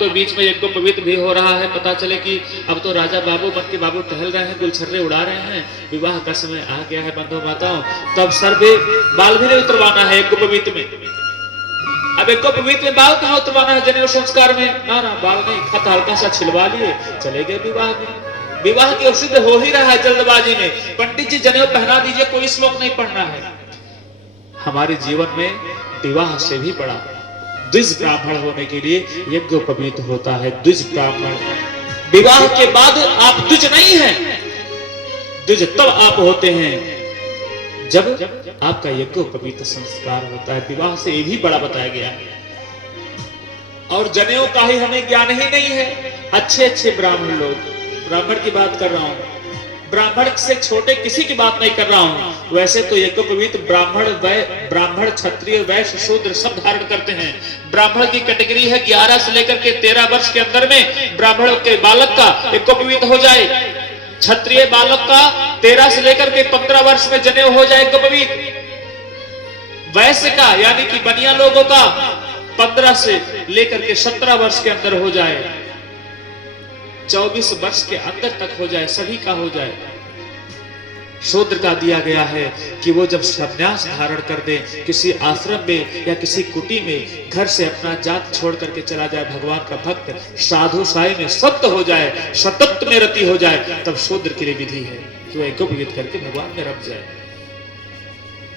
तो बीच में यज्ञोपवीत भी हो रहा है, पता चले कि अब तो राजा बाबू बन के बाबू टहल रहे हैं, गुलछर्रे उड़ा रहे हैं, विवाह का समय आ गया है बंधु माताओं। तब सर भी बाल भी नहीं उतरवाना है यज्ञोपवीत में। अब यज्ञोपवीत में बाल कहाँ उतरवाना है जनेऊ संस्कार में? ना ना, बाल नहीं, खत हल्का सा छिलवा लिए, चले गए विवाह में। विवाह की औषध हो ही रहा है जल्दबाजी में। पंडित जी जनेऊ पहना दीजिए, कोई श्लोक नहीं पढ़ना है। हमारे जीवन में विवाह से भी बड़ा द्विज ब्राह्मण होने के लिए यज्ञोपवीत होता है। द्विज ब्राह्मण, विवाह के बाद आप द्विज नहीं हैं, द्विज तब आप होते हैं जब आपका यज्ञोपवीत संस्कार होता है। विवाह से ये भी बड़ा बताया गया है। और जनेऊ का ही हमें ज्ञान ही नहीं है। अच्छे अच्छे ब्राह्मण लोग, ब्राह्मण की बात कर रहा हूं, ब्राह्मण से छोटे किसी की बात नहीं कर रहा हूं। वैसे तो यज्ञोपवीत ब्राह्मण क्षत्रिय वैश्य शूद्र सब धारण करते हैं। ब्राह्मण की कैटेगरी है 11 से लेकर के 13 वर्ष के अंदर में ब्राह्मण के बालक का यज्ञोपवीत हो जाए। क्षत्रिय बालक का 13 से लेकर के 15 वर्ष में जनेऊ हो जाए यज्ञोपवीत। वैश्य का यानी कि बनिया लोगों का 15 से लेकर के 17 वर्ष के अंदर हो जाए, 24 वर्ष के अंदर तक हो जाए, सभी का हो जाए। शूद्र का दिया गया है कि वो जब संन्यास धारण कर दे, किसी आश्रम में या किसी कुटी में घर से अपना जात छोड़ करके चला जाए, भगवान का भक्त, साधु साई में सत्य हो जाए, सतत्व में रति हो जाए, तब शूद्र के लिए विधि है कि वो यज्ञोपवीत करके भगवान में रम जाए।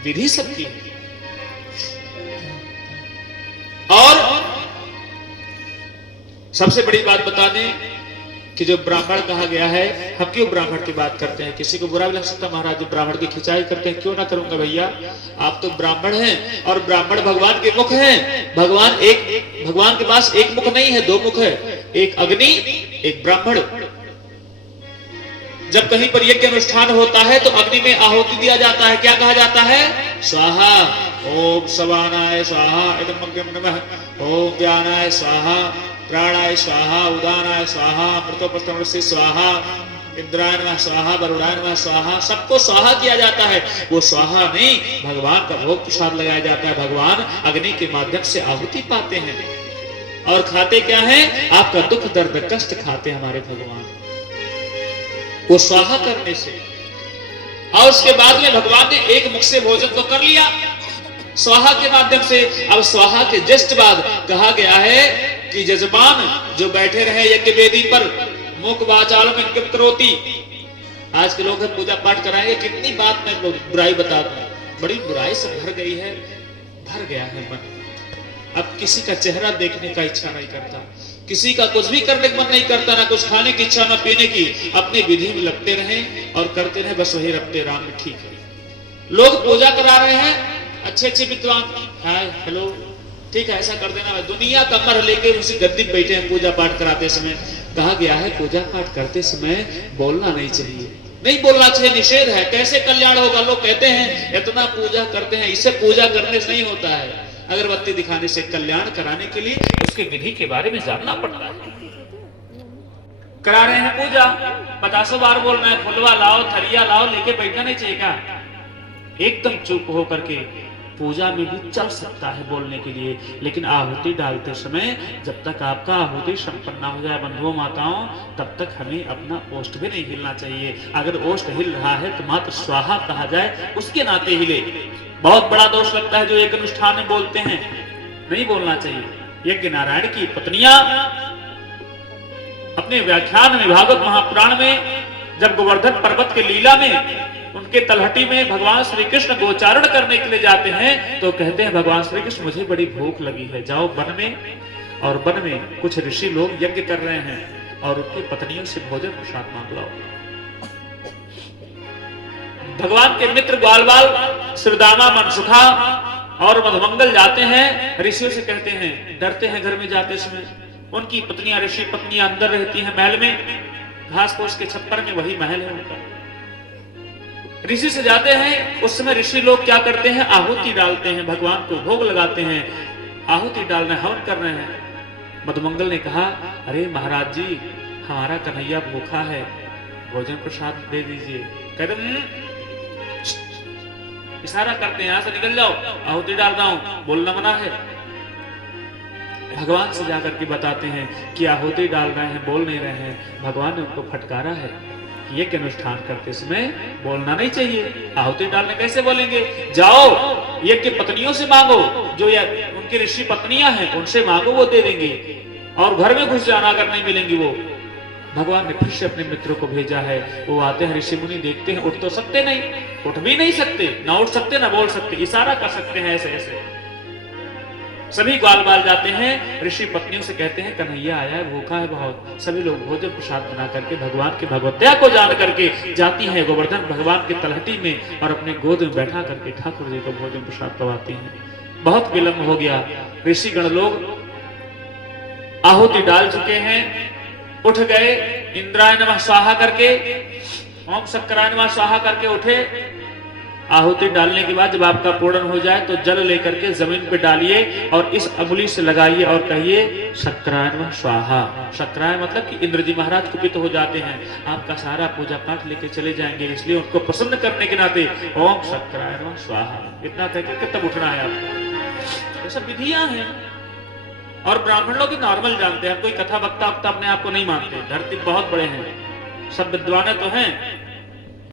विधि सबकी है। और सबसे बड़ी बात बता दें कि जो ब्राह्मण कहा गया है, हम क्यों ब्राह्मण की बात करते हैं? किसी को बुरा भी लग सकता है, महाराज जो ब्राह्मण की खिंचाई करते हैं, क्यों ना करूंगा भैया, आप तो ब्राह्मण हैं और ब्राह्मण भगवान के मुख हैं। भगवान के पास एक मुख नहीं है, 2 मुख है, एक अग्नि एक ब्राह्मण। जब कहीं पर यज्ञ अनुष्ठान होता है तो अग्नि में आहुति दिया जाता है, क्या कहा जाता है? स्वाहा, ओम सवानाय स्वाहा, इदमग्रम नमः, ओम व्यानाय स्वाहा, प्राणाय स्वाहा, उदानाय स्वाहा, अमृतोपस्थमस्य स्वाहा, इंद्राय नमः स्वाहा, वरुणाय नमः स्वाहा। सबको स्वाहा किया जाता है। वो स्वाहा नहीं, भगवान का भोग प्रसाद लगाया जाता है। भगवान अग्नि के माध्यम से आहुति पाते हैं। और खाते क्या है? आपका दुख दर्द कष्ट खाते हमारे भगवान, वो स्वाहा करने से। और उसके बाद में भगवान ने एक मुख से भोजन तो कर लिया स्वाहा के माध्यम से। अब स्वाहा के जस्ट बाद कहा गया है कि जजमान जो बैठे रहे यज्ञ वेदी पर, मुख वाचालम इनकम करोति। आज के लोग पूजा पाठ कराएंगे, कितनी बात मैं बुराई बता दूं, बड़ी बुराई से भर गई है, भर गया है मन। अब किसी का चेहरा देखने का इच्छा नहीं करता, किसी का कुछ भी करने का मन नहीं करता, ना कुछ खाने की इच्छा, ना पीने की। अपनी विधि में लगते रहें और करते रहे, बस वही रखते राम में ठीक है। लोग पूजा करा रहे हैं, अच्छे अच्छे विद्वान, हाय हेलो, ठीक है ऐसा कर देना। दुनिया कमर लेके उसी गद्दी पे बैठे हैं पूजा पाठ कराते समय। कहा गया है पूजा पाठ करते समय बोलना नहीं चाहिए, नहीं बोलना चाहिए, निषेध है। कैसे कल्याण होगा? लोग कहते हैं इतना पूजा करते हैं, इससे पूजा करने से नहीं होता है। अगरबत्ती दिखाने से कल्याण कराने के लिए उसके विधि के बारे में जानना पड़ता है। करा रहे हैं पूजा, 50 बार बोलना है, फुलवा लाओ, थरिया लाओ, लेके बैठना नहीं चाहिए क्या? एकदम चुप हो करके पूजा में भी चल सकता है बोलने के लिए, लेकिन आहुति डालते समय जब तक आपका आहुति संपन्न हो जाए बंधुओं माताओं, तब तक हमें अपना ओष्ठ भी नहीं हिलना चाहिए। अगर ओष्ठ हिल रहा है तो मात्र स्वाहा कहा जाए, उसके नाते हिले। बहुत बड़ा दोष लगता है जो एक अनुष्ठान में बोलते हैं, नहीं बोलना चाहिए। यज्ञ नारायण की पत्नियां अपने व्याख्यान में भागवत महापुराण में जब गोवर्धन पर्वत के लीला में उनके तलहटी में भगवान श्री कृष्ण गोचारण करने के लिए जाते हैं तो कहते हैं भगवान श्री कृष्ण मुझे बड़ी भूख लगी है, जाओ वन में, और वन में कुछ ऋषि लोग यज्ञ कर रहे हैं और उनकी पत्नियों से भोजन प्रसाद मांग लाओ। भगवान के मित्र ग्वालवाल श्रीदामा मनसुखा और मधुमंगल जाते हैं, ऋषियों से कहते हैं, डरते हैं घर में जाते समय। उनकी पत्नियां, ऋषि पत्नियां अंदर रहती हैं महल में, घास फूस के छप्पर में, वही महल है उनका। ऋषि से जाते हैं, उस समय ऋषि लोग क्या करते हैं? आहुति डालते हैं, भगवान को भोग लगाते हैं, आहुति डाल रहे हैं, हवन कर रहे हैं। मधुमंगल ने कहा, अरे महाराज जी हमारा कन्हैया भूखा है, भोजन प्रसाद दे दीजिए। कहते इशारा करते हैं, यहां से निकल जाओ, आहुति डाल रहा हूं, बोलना मना है। भगवान से जाकर के बताते हैं कि आहुति डाल रहे हैं, बोल नहीं रहे हैं। भगवान ने उनको फटकारा है कि ये अनुष्ठान करते समय बोलना नहीं चाहिए। आहुति डालने कैसे बोलेंगे? जाओ यज्ञ की पत्नियों से मांगो, जो उनकी ऋषि पत्नियां हैं उनसे मांगो, वो दे देंगे। और घर में घुस जाना अगर नहीं मिलेंगी वो। भगवान ने फिर से अपने मित्रों को भेजा है। वो आते हैं, ऋषि मुनि देखते हैं, उठ तो सकते नहीं, उठ भी नहीं सकते, ना उठ सकते ना बोल सकते, इशारा कर सकते हैं ऐसे ऐसे। सभी ग्वाल बाल जाते हैं, ऋषि पत्नियों से कहते हैं कन्हैया आया है, भूखा है बहुत। सभी लोग भोजन प्रसाद बना करके भगवान की भगवत्या को जान करके जाती हैं गोवर्धन भगवान के तलहटी में और अपने गोद में बैठा करके ठाकुर जी को भोजन प्रसाद करवाती हैं। बहुत विलंब हो गया, ऋषिगण लोग आहुति डाल चुके हैं, उठ गए, इंद्राय नमः स्वाहा करके, ओम शक्राय नमः स्वाहा करके उठे। आहुति डालने के बाद जब आपका पूर्ण हो जाए तो जल लेकर के जमीन पे डालिए और इस अंगुली से लगाइए और कहिए शक्राय नमः स्वाहा। शक्राय मतलब कि इंद्र जी महाराज कुपित हो जाते हैं, आपका सारा पूजा पाठ लेके चले जाएंगे, इसलिए उनको प्रसन्न करने के नाते ओम शक्राय नमः स्वाहा इतना कहकर तब उठना है आपको। ये सब विधियां हैं और ब्राह्मण लोग नॉर्मल जानते हैं, कोई कथा वक्ता वक्ता अपने आप को नहीं मानते। धरती बहुत बड़े हैं, सब विद्वान तो हैं,